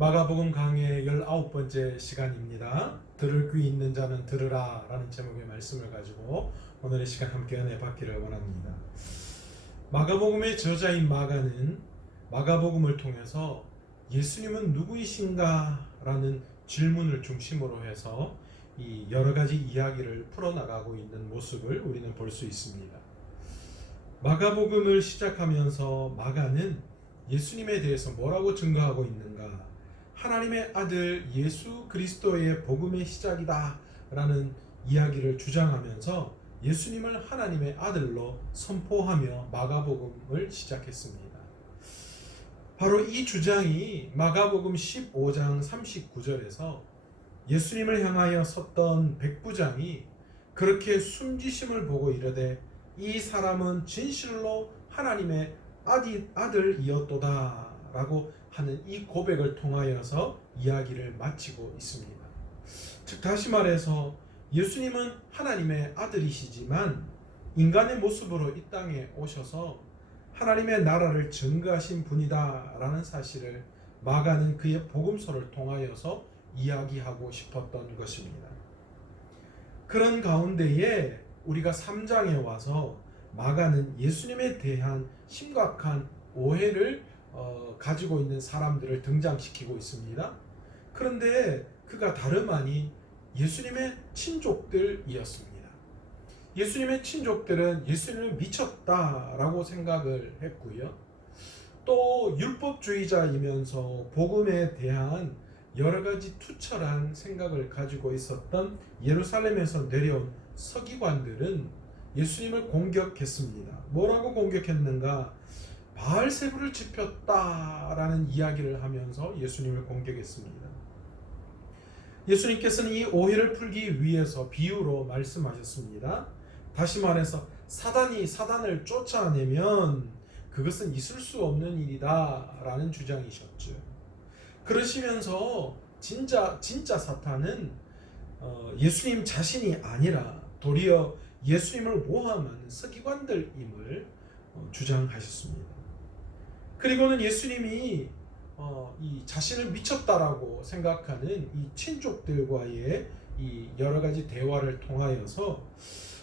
마가복음 강의 19번째 시간입니다. 들을 귀 있는 자는 들으라 라는 제목의 말씀을 가지고 오늘의 시간 함께 은혜 받기를 원합니다. 마가복음의 저자인 마가는 마가복음을 통해서 예수님은 누구이신가 라는 질문을 중심으로 해서 이 여러 가지 이야기를 풀어나가고 있는 모습을 우리는 볼 수 있습니다. 마가복음을 시작하면서 마가는 예수님에 대해서 뭐라고 증거하고 있는가? 하나님의 아들 예수 그리스도의 복음의 시작이다 라는 이야기를 주장하면서 예수님을 하나님의 아들로 선포하며 마가복음을 시작했습니다. 바로 이 주장이 마가복음 15장 39절에서 예수님을 향하여 섰던 백부장이 그렇게 숨지심을 보고 이르되 이 사람은 진실로 하나님의 아들이었도다 라고 하는 이 고백을 통하여서 이야기를 마치고 있습니다. 즉 다시 말해서 예수님은 하나님의 아들이시지만 인간의 모습으로 이 땅에 오셔서 하나님의 나라를 증거하신 분이다 라는 사실을 마가는 그의 복음서를 통하여서 이야기하고 싶었던 것입니다. 그런 가운데에 우리가 3장에 와서 마가는 예수님에 대한 심각한 오해를 가지고 있는 사람들을 등장시키고 있습니다. 그런데 그가 다름 아닌 예수님의 친족들이었습니다. 예수님의 친족들은 예수님을 미쳤다라고 생각을 했고요. 또 율법주의자이면서 복음에 대한 여러 가지 투철한 생각을 가지고 있었던 예루살렘에서 내려온 서기관들은 예수님을 공격했습니다. 뭐라고 공격했는가? 바알세불을 지폈다라는 이야기를 하면서 예수님을 공격했습니다. 예수님께서는 이 오해를 풀기 위해서 비유로 말씀하셨습니다. 다시 말해서 사단이 사단을 쫓아내면 그것은 있을 수 없는 일이다 라는 주장이셨죠. 그러시면서 진짜 사탄은 예수님 자신이 아니라 도리어 예수님을 모함하는 서기관들임을 주장하셨습니다. 그리고는 예수님이 이 자신을 미쳤다라고 생각하는 이 친족들과의 이 여러 가지 대화를 통하여서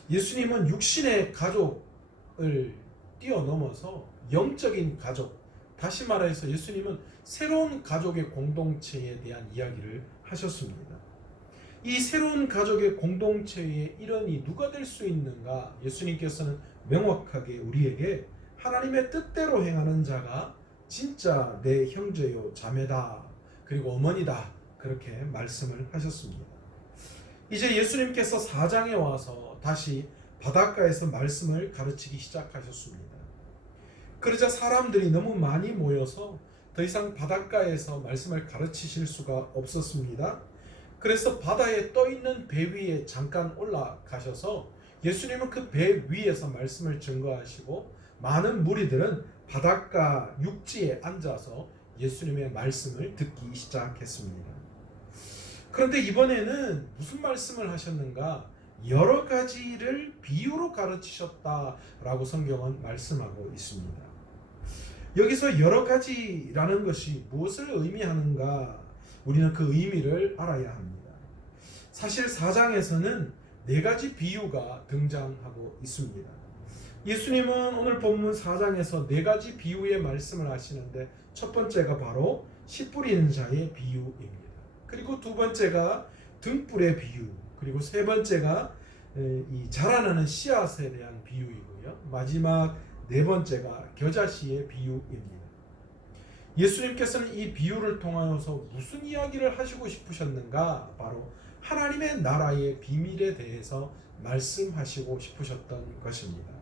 예수님은 육신의 가족을 뛰어넘어서 영적인 가족, 다시 말해서 예수님은 새로운 가족의 공동체에 대한 이야기를 하셨습니다. 이 새로운 가족의 공동체의 일원이 누가 될 수 있는가? 예수님께서는 명확하게 우리에게 하나님의 뜻대로 행하는 자가 진짜 내 형제요 자매다 그리고 어머니다 그렇게 말씀을 하셨습니다. 이제 예수님께서 4장에 와서 다시 바닷가에서 말씀을 가르치기 시작하셨습니다. 그러자 사람들이 너무 많이 모여서 더 이상 바닷가에서 말씀을 가르치실 수가 없었습니다. 그래서 바다에 떠 있는 배 위에 잠깐 올라가셔서 예수님은 그 배 위에서 말씀을 증거하시고 많은 무리들은 바닷가 육지에 앉아서 예수님의 말씀을 듣기 시작했습니다. 그런데 이번에는 무슨 말씀을 하셨는가? 여러 가지를 비유로 가르치셨다라고 성경은 말씀하고 있습니다. 여기서 여러 가지라는 것이 무엇을 의미하는가? 우리는 그 의미를 알아야 합니다. 사실 4장에서는 4가지 비유가 등장하고 있습니다. 예수님은 오늘 본문 4장에서 4가지 비유의 말씀을 하시는데 첫 번째가 바로 씨 뿌리는 자의 비유입니다. 그리고 두 번째가 등불의 비유, 그리고 세 번째가 이 자라나는 씨앗에 대한 비유이고요. 마지막 네 번째가 겨자씨의 비유입니다. 예수님께서는 이 비유를 통하여서 무슨 이야기를 하시고 싶으셨는가? 바로 하나님의 나라의 비밀에 대해서 말씀하시고 싶으셨던 것입니다.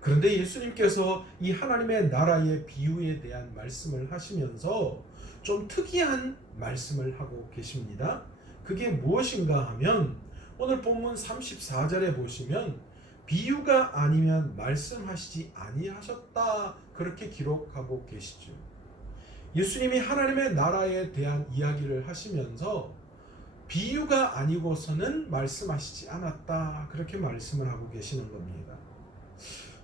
그런데 예수님께서 이 하나님의 나라의 비유에 대한 말씀을 하시면서 좀 특이한 말씀을 하고 계십니다. 그게 무엇인가 하면 오늘 본문 34절에 보시면 비유가 아니면 말씀하시지 아니하셨다 그렇게 기록하고 계시죠. 예수님이 하나님의 나라에 대한 이야기를 하시면서 비유가 아니고서는 말씀하시지 않았다 그렇게 말씀을 하고 계시는 겁니다.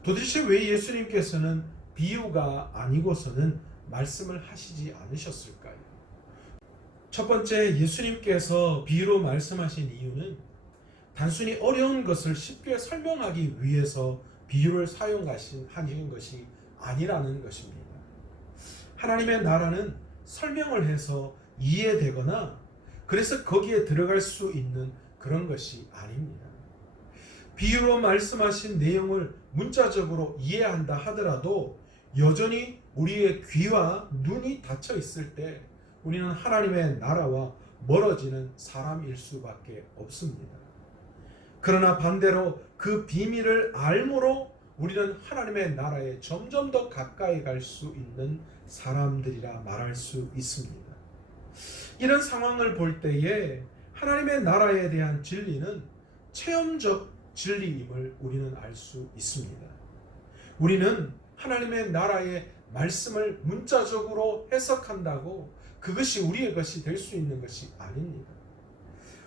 도대체 왜 예수님께서는 비유가 아니고서는 말씀을 하시지 않으셨을까요? 첫 번째, 예수님께서 비유로 말씀하신 이유는 단순히 어려운 것을 쉽게 설명하기 위해서 비유를 사용하신 것이 아니라는 것입니다. 하나님의 나라는 설명을 해서 이해되거나 그래서 거기에 들어갈 수 있는 그런 것이 아닙니다. 비유로 말씀하신 내용을 문자적으로 이해한다 하더라도 여전히 우리의 귀와 눈이 닫혀 있을 때 우리는 하나님의 나라와 멀어지는 사람일 수밖에 없습니다. 그러나 반대로 그 비밀을 알므로 우리는 하나님의 나라에 점점 더 가까이 갈 수 있는 사람들이라 말할 수 있습니다. 이런 상황을 볼 때에 하나님의 나라에 대한 진리는 체험적 진리임을 우리는 알 수 있습니다. 우리는 하나님의 나라의 말씀을 문자적으로 해석한다고 그것이 우리의 것이 될 수 있는 것이 아닙니다.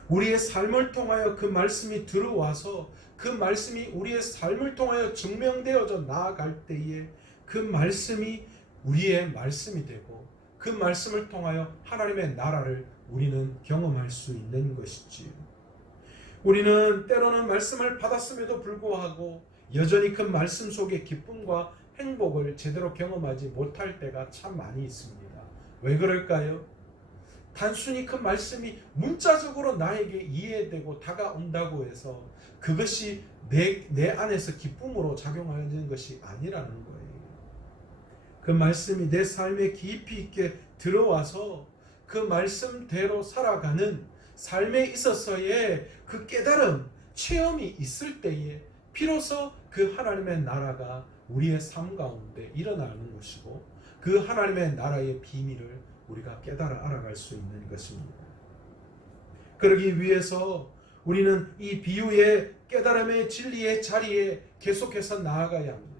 우리의 삶을 통하여 그 말씀이 들어와서 그 말씀이 우리의 삶을 통하여 증명되어져 나아갈 때에 그 말씀이 우리의 말씀이 되고 그 말씀을 통하여 하나님의 나라를 우리는 경험할 수 있는 것이지요. 우리는 때로는 말씀을 받았음에도 불구하고 여전히 그 말씀 속의 기쁨과 행복을 제대로 경험하지 못할 때가 참 많이 있습니다. 왜 그럴까요? 단순히 그 말씀이 문자적으로 나에게 이해되고 다가온다고 해서 그것이 내 안에서 기쁨으로 작용하는 것이 아니라는 거예요. 그 말씀이 내 삶에 깊이 있게 들어와서 그 말씀대로 살아가는 삶에 있어서의 그 깨달음, 체험이 있을 때에 비로소 그 하나님의 나라가 우리의 삶 가운데 일어나는 것이고 그 하나님의 나라의 비밀을 우리가 깨달아 알아갈 수 있는 것입니다. 그러기 위해서 우리는 이 비유의 깨달음의 진리의 자리에 계속해서 나아가야 합니다.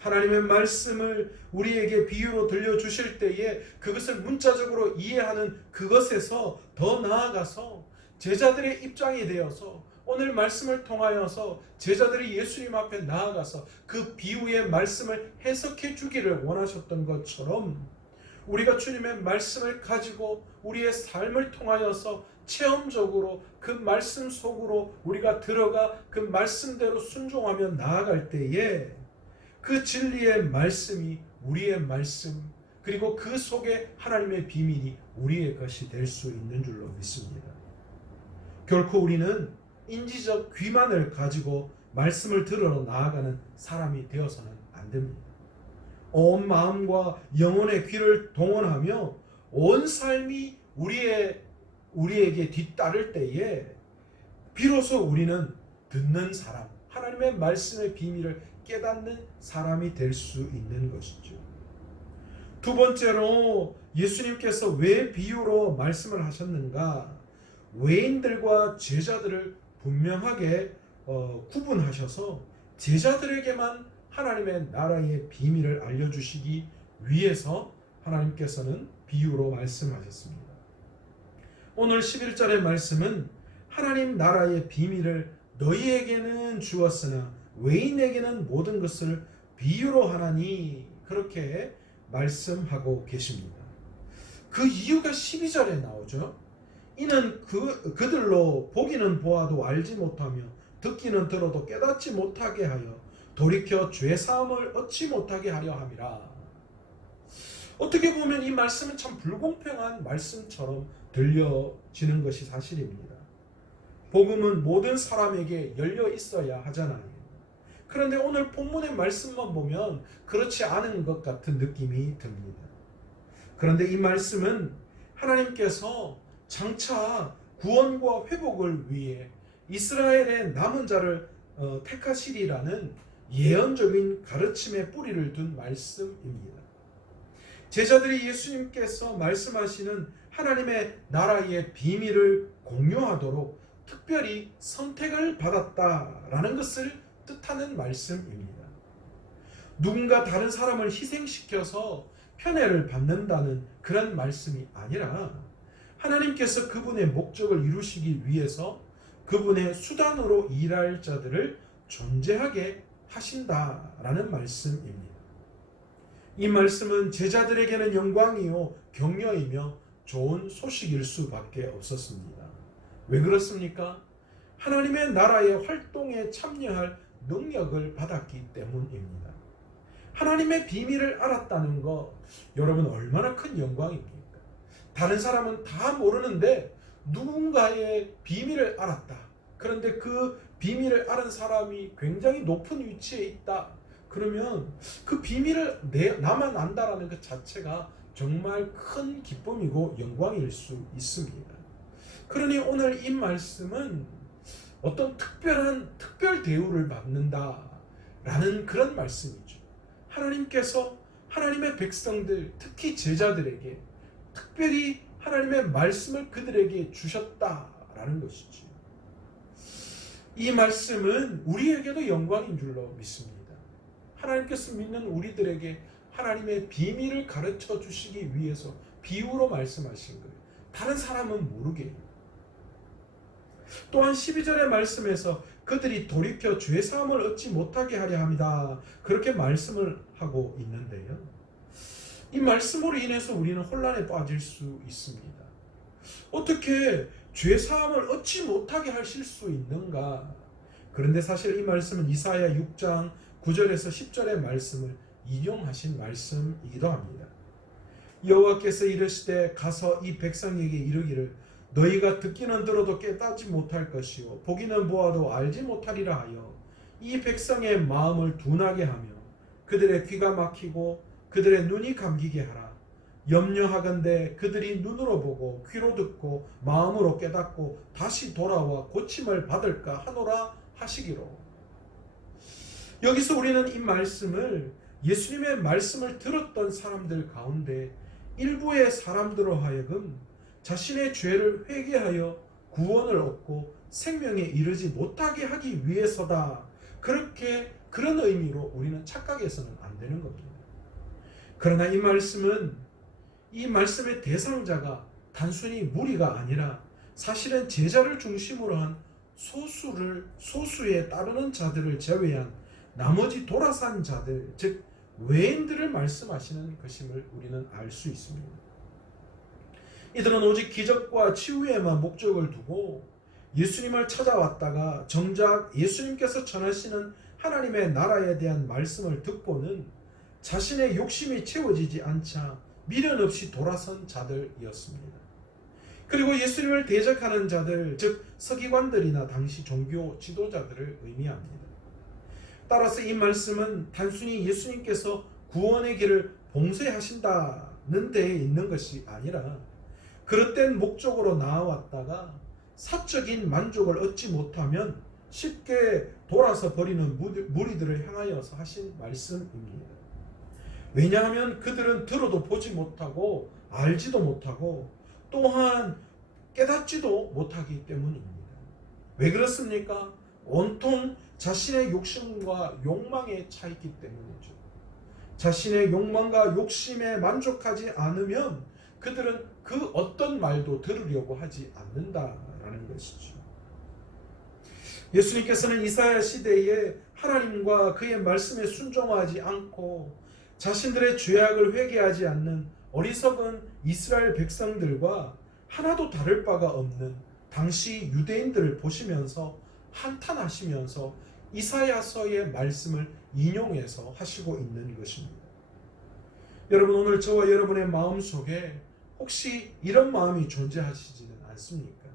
하나님의 말씀을 우리에게 비유로 들려주실 때에 그것을 문자적으로 이해하는 그것에서 더 나아가서 제자들의 입장이 되어서 오늘 말씀을 통하여서 제자들이 예수님 앞에 나아가서 그 비유의 말씀을 해석해 주기를 원하셨던 것처럼 우리가 주님의 말씀을 가지고 우리의 삶을 통하여서 체험적으로 그 말씀 속으로 우리가 들어가 그 말씀대로 순종하며 나아갈 때에 그 진리의 말씀이 우리의 말씀 그리고 그 속에 하나님의 비밀이 우리의 것이 될 수 있는 줄로 믿습니다. 결코 우리는 인지적 귀만을 가지고 말씀을 들으러 나아가는 사람이 되어서는 안 됩니다. 온 마음과 영혼의 귀를 동원하며 온 삶이 우리에게 뒤따를 때에 비로소 우리는 듣는 사람, 하나님의 말씀의 비밀을 깨닫는 사람이 될 수 있는 것이죠. 두 번째로 예수님께서 왜 비유로 말씀을 하셨는가? 외인들과 제자들을 분명하게 구분하셔서 제자들에게만 하나님의 나라의 비밀을 알려주시기 위해서 하나님께서는 비유로 말씀하셨습니다. 오늘 11절의 말씀은 하나님 나라의 비밀을 너희에게는 주었으나 외인에게는 모든 것을 비유로 하나니 그렇게 말씀하고 계십니다. 그 이유가 12절에 나오죠. 이는 그들로 보기는 보아도 알지 못하며 듣기는 들어도 깨닫지 못하게 하여 돌이켜 죄사함을 얻지 못하게 하려 함이라. 어떻게 보면 이 말씀은 참 불공평한 말씀처럼 들려지는 것이 사실입니다. 복음은 모든 사람에게 열려 있어야 하잖아요. 그런데 오늘 본문의 말씀만 보면 그렇지 않은 것 같은 느낌이 듭니다. 그런데 이 말씀은 하나님께서 장차 구원과 회복을 위해 이스라엘의 남은 자를 택하시리라는 예언적인 가르침의 뿌리를 둔 말씀입니다. 제자들이 예수님께서 말씀하시는 하나님의 나라의 비밀을 공유하도록 특별히 선택을 받았다라는 것을 뜻하는 말씀입니다. 누군가 다른 사람을 희생시켜서 편애를 받는다는 그런 말씀이 아니라 하나님께서 그분의 목적을 이루시기 위해서 그분의 수단으로 일할 자들을 존재하게 하신다라는 말씀입니다. 이 말씀은 제자들에게는 영광이요 격려이며 좋은 소식일 수밖에 없었습니다. 왜 그렇습니까? 하나님의 나라의 활동에 참여할 능력을 받았기 때문입니다. 하나님의 비밀을 알았다는 거 여러분 얼마나 큰 영광입니까? 다른 사람은 다 모르는데 누군가의 비밀을 알았다. 그런데 그 비밀을 아는 사람이 굉장히 높은 위치에 있다. 그러면 그 비밀을 나만 안다라는 것 자체가 정말 큰 기쁨이고 영광일 수 있습니다. 그러니 오늘 이 말씀은 어떤 특별 대우를 받는다라는 그런 말씀이죠. 하나님께서 하나님의 백성들, 특히 제자들에게 특별히 하나님의 말씀을 그들에게 주셨다라는 것이죠. 이 말씀은 우리에게도 영광인 줄로 믿습니다. 하나님께서 믿는 우리들에게 하나님의 비밀을 가르쳐 주시기 위해서 비유로 말씀하신 거예요. 다른 사람은 모르게. 또한 12절의 말씀에서 그들이 돌이켜 죄 사함을 얻지 못하게 하려 합니다. 그렇게 말씀을 하고 있는데요. 이 말씀으로 인해서 우리는 혼란에 빠질 수 있습니다. 어떻게 죄 사함을 얻지 못하게 하실 수 있는가? 그런데 사실 이 말씀은 이사야 6장 9절에서 10절의 말씀을 인용하신 말씀이기도 합니다. 여호와께서 이르시되 가서 이 백성에게 이르기를 너희가 듣기는 들어도 깨닫지 못할 것이요 보기는 보아도 알지 못하리라 하여 이 백성의 마음을 둔하게 하며 그들의 귀가 막히고 그들의 눈이 감기게 하라. 염려하건대 그들이 눈으로 보고 귀로 듣고 마음으로 깨닫고 다시 돌아와 고침을 받을까 하노라 하시기로. 여기서 우리는 이 말씀을 예수님의 말씀을 들었던 사람들 가운데 일부의 사람들로 하여금 자신의 죄를 회개하여 구원을 얻고 생명에 이르지 못하게 하기 위해서다. 그런 의미로 우리는 착각해서는 안 되는 겁니다. 그러나 이 말씀의 대상자가 단순히 무리가 아니라 사실은 제자를 중심으로 한 소수에 따르는 자들을 제외한 나머지 돌아선 자들, 즉 외인들을 말씀하시는 것임을 우리는 알 수 있습니다. 이들은 오직 기적과 치유에만 목적을 두고 예수님을 찾아왔다가 정작 예수님께서 전하시는 하나님의 나라에 대한 말씀을 듣고는 자신의 욕심이 채워지지 않자 미련 없이 돌아선 자들이었습니다. 그리고 예수님을 대적하는 자들, 즉 서기관들이나 당시 종교 지도자들을 의미합니다. 따라서 이 말씀은 단순히 예수님께서 구원의 길을 봉쇄하신다는 데에 있는 것이 아니라 그릇된 목적으로 나아왔다가 사적인 만족을 얻지 못하면 쉽게 돌아서 버리는 무리들을 향하여서 하신 말씀입니다. 왜냐하면 그들은 들어도 보지 못하고 알지도 못하고 또한 깨닫지도 못하기 때문입니다. 왜 그렇습니까? 온통 자신의 욕심과 욕망에 차 있기 때문이죠. 자신의 욕망과 욕심에 만족하지 않으면 그들은 그 어떤 말도 들으려고 하지 않는다라는 것이죠. 예수님께서는 이사야 시대에 하나님과 그의 말씀에 순종하지 않고 자신들의 죄악을 회개하지 않는 어리석은 이스라엘 백성들과 하나도 다를 바가 없는 당시 유대인들을 보시면서 한탄하시면서 이사야서의 말씀을 인용해서 하시고 있는 것입니다. 여러분, 오늘 저와 여러분의 마음속에 혹시 이런 마음이 존재하시지는 않습니까?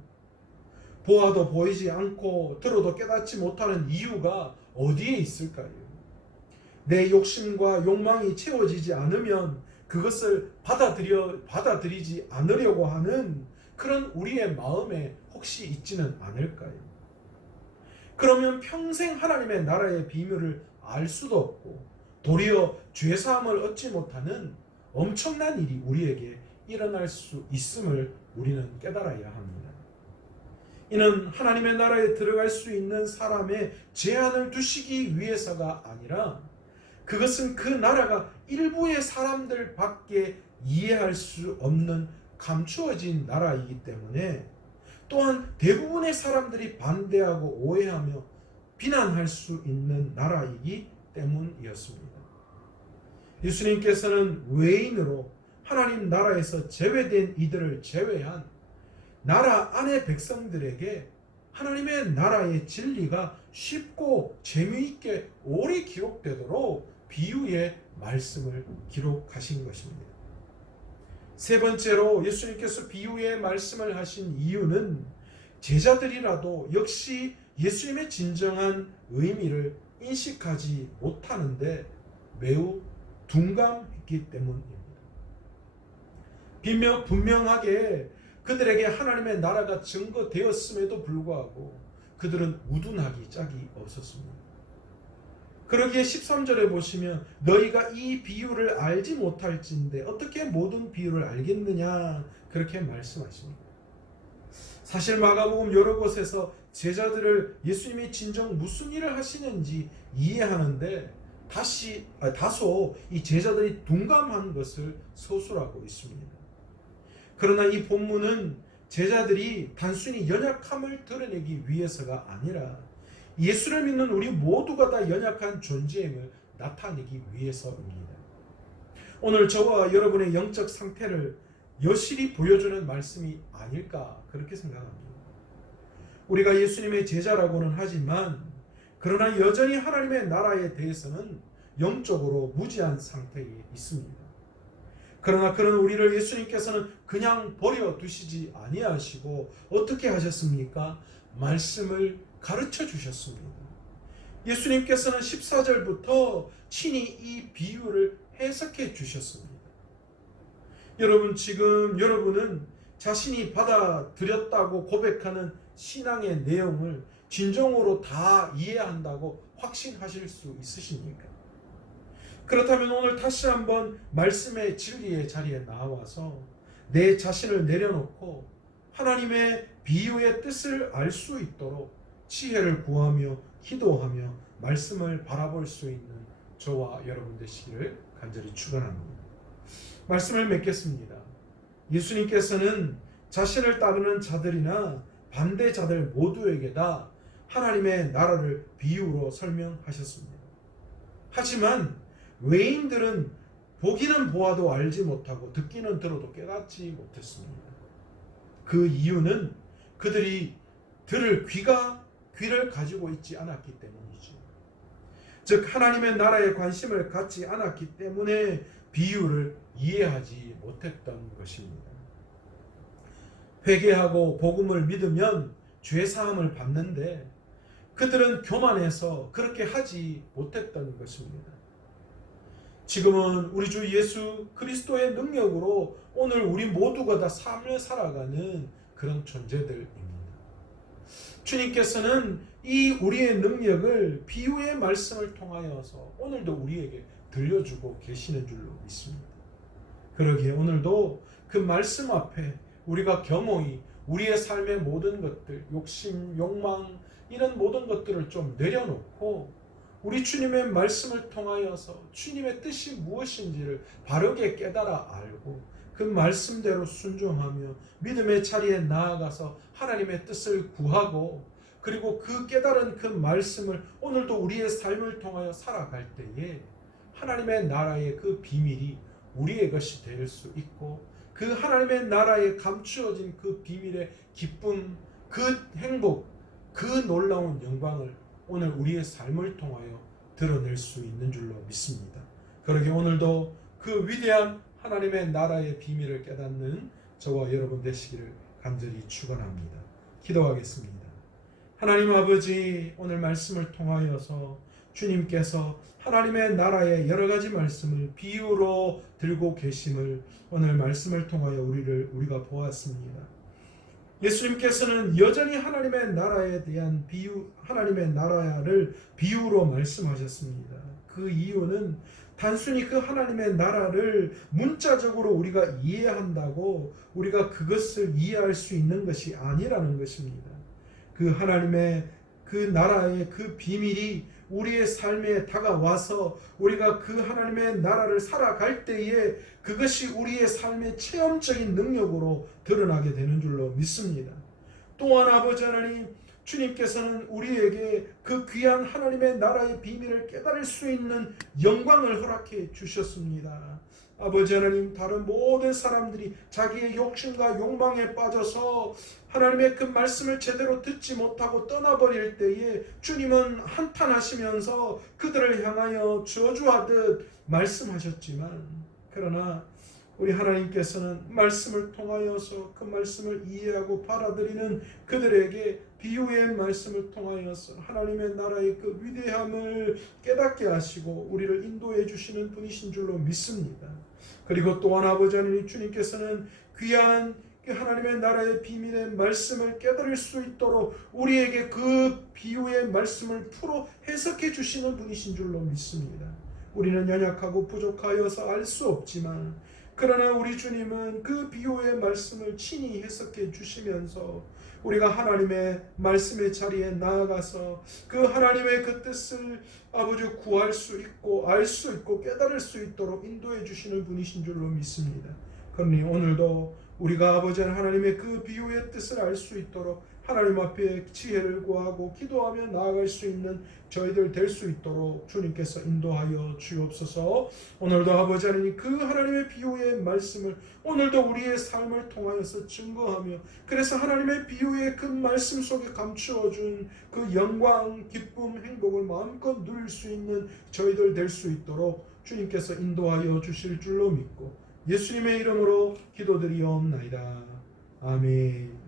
보아도 보이지 않고 들어도 깨닫지 못하는 이유가 어디에 있을까요? 내 욕심과 욕망이 채워지지 않으면 그것을 받아들이지 않으려고 하는 그런 우리의 마음에 혹시 있지는 않을까요? 그러면 평생 하나님의 나라의 비밀을 알 수도 없고 도리어 죄사함을 얻지 못하는 엄청난 일이 우리에게 일어날 수 있음을 우리는 깨달아야 합니다. 이는 하나님의 나라에 들어갈 수 있는 사람의 제한을 두시기 위해서가 아니라 그것은 그 나라가 일부의 사람들밖에 이해할 수 없는 감추어진 나라이기 때문에 또한 대부분의 사람들이 반대하고 오해하며 비난할 수 있는 나라이기 때문이었습니다. 예수님께서는 외인으로 하나님 나라에서 제외된 이들을 제외한 나라 안의 백성들에게 하나님의 나라의 진리가 쉽고 재미있게 오래 기록되도록 비유의 말씀을 기록하신 것입니다. 세 번째로 예수님께서 비유의 말씀을 하신 이유는 제자들이라도 역시 예수님의 진정한 의미를 인식하지 못하는데 매우 둔감했기 때문입니다. 분명하게 그들에게 하나님의 나라가 증거되었음에도 불구하고 그들은 우둔하기 짝이 없었습니다. 그러기에 13절에 보시면 너희가 이 비유를 알지 못할진데 어떻게 모든 비유를 알겠느냐 그렇게 말씀하십니다. 사실 마가복음 여러 곳에서 제자들을 예수님이 진정 무슨 일을 하시는지 이해하는데 다소 이 제자들이 둔감한 것을 서술하고 있습니다. 그러나 이 본문은 제자들이 단순히 연약함을 드러내기 위해서가 아니라 예수를 믿는 우리 모두가 다 연약한 존재임을 나타내기 위해서입니다. 오늘 저와 여러분의 영적 상태를 여실히 보여주는 말씀이 아닐까 그렇게 생각합니다. 우리가 예수님의 제자라고는 하지만 그러나 여전히 하나님의 나라에 대해서는 영적으로 무지한 상태에 있습니다. 그러나 그런 우리를 예수님께서는 그냥 버려두시지 아니하시고 어떻게 하셨습니까? 말씀을 가르쳐 주셨습니다. 예수님께서는 14절부터 친히 이 비유를 해석해 주셨습니다. 여러분 지금 여러분은 자신이 받아들였다고 고백하는 신앙의 내용을 진정으로 다 이해한다고 확신하실 수 있으십니까? 그렇다면 오늘 다시 한번 말씀의 진리의 자리에 나와서 내 자신을 내려놓고 하나님의 비유의 뜻을 알 수 있도록 지혜를 구하며 기도하며 말씀을 바라볼 수 있는 저와 여러분 되시기를 간절히 축원합니다. 말씀을 맺겠습니다. 예수님께서는 자신을 따르는 자들이나 반대자들 모두에게 다 하나님의 나라를 비유로 설명하셨습니다. 하지만 외인들은 보기는 보아도 알지 못하고 듣기는 들어도 깨닫지 못했습니다. 그 이유는 그들이 들을 귀를 가지고 있지 않았기 때문이죠. 즉 하나님의 나라에 관심을 갖지 않았기 때문에 비유를 이해하지 못했던 것입니다. 회개하고 복음을 믿으면 죄사함을 받는데 그들은 교만해서 그렇게 하지 못했던 것입니다. 지금은 우리 주 예수 그리스도의 능력으로 오늘 우리 모두가 다 삶을 살아가는 그런 존재들입니다. 주님께서는 이 우리의 능력을 비유의 말씀을 통하여서 오늘도 우리에게 들려주고 계시는 줄로 믿습니다. 그러기에 오늘도 그 말씀 앞에 우리가 겸허히 우리의 삶의 모든 것들, 욕심, 욕망 이런 모든 것들을 좀 내려놓고 우리 주님의 말씀을 통하여서 주님의 뜻이 무엇인지를 바르게 깨달아 알고 그 말씀대로 순종하며 믿음의 자리에 나아가서 하나님의 뜻을 구하고 그리고 그 깨달은 그 말씀을 오늘도 우리의 삶을 통하여 살아갈 때에 하나님의 나라의 그 비밀이 우리의 것이 될 수 있고 그 하나님의 나라에 감추어진 그 비밀의 기쁨, 그 행복, 그 놀라운 영광을 오늘 우리의 삶을 통하여 드러낼 수 있는 줄로 믿습니다. 그러게 오늘도 그 위대한 하나님의 나라의 비밀을 깨닫는 저와 여러분 되시기를 간절히 축원합니다. 기도하겠습니다. 하나님 아버지, 오늘 말씀을 통하여서 주님께서 하나님의 나라의 여러 가지 말씀을 비유로 들고 계심을 오늘 말씀을 통하여 우리가 보았습니다. 예수님께서는 여전히 하나님의 나라에 대한 하나님의 나라를 비유로 말씀하셨습니다. 그 이유는 단순히 그 하나님의 나라를 문자적으로 우리가 이해한다고 우리가 그것을 이해할 수 있는 것이 아니라는 것입니다. 그 하나님의 그 나라의 그 비밀이 우리의 삶에 다가와서 우리가 그 하나님의 나라를 살아갈 때에 그것이 우리의 삶의 체험적인 능력으로 드러나게 되는 줄로 믿습니다. 또한 아버지 하나님, 주님께서는 우리에게 그 귀한 하나님의 나라의 비밀을 깨달을 수 있는 영광을 허락해 주셨습니다. 아버지 하나님, 다른 모든 사람들이 자기의 욕심과 욕망에 빠져서 하나님의 그 말씀을 제대로 듣지 못하고 떠나버릴 때에 주님은 한탄하시면서 그들을 향하여 저주하듯 말씀하셨지만, 그러나 우리 하나님께서는 말씀을 통하여서 그 말씀을 이해하고 받아들이는 그들에게 비유의 말씀을 통하여서 하나님의 나라의 그 위대함을 깨닫게 하시고 우리를 인도해 주시는 분이신 줄로 믿습니다. 그리고 또한 아버지 하나님, 주님께서는 귀한 하나님의 나라의 비밀의 말씀을 깨달을 수 있도록 우리에게 그 비유의 말씀을 풀어 해석해 주시는 분이신 줄로 믿습니다. 우리는 연약하고 부족하여서 알 수 없지만, 그러나 우리 주님은 그 비유의 말씀을 친히 해석해 주시면서 우리가 하나님의 말씀의 자리에 나아가서 그 하나님의 그 뜻을 아버지 구할 수 있고 알 수 있고 깨달을 수 있도록 인도해 주시는 분이신 줄로 믿습니다. 그러니 오늘도 우리가 아버지 하나님의 그 비유의 뜻을 알 수 있도록 하나님 앞에 지혜를 구하고 기도하며 나아갈 수 있는 저희들 될 수 있도록 주님께서 인도하여 주옵소서. 오늘도 아버지 하나님, 그 하나님의 비유의 말씀을 오늘도 우리의 삶을 통하여서 증거하며, 그래서 하나님의 비유의 그 말씀 속에 감추어준 그 영광, 기쁨, 행복을 마음껏 누릴 수 있는 저희들 될 수 있도록 주님께서 인도하여 주실 줄로 믿고 예수님의 이름으로 기도드리옵나이다. 아멘.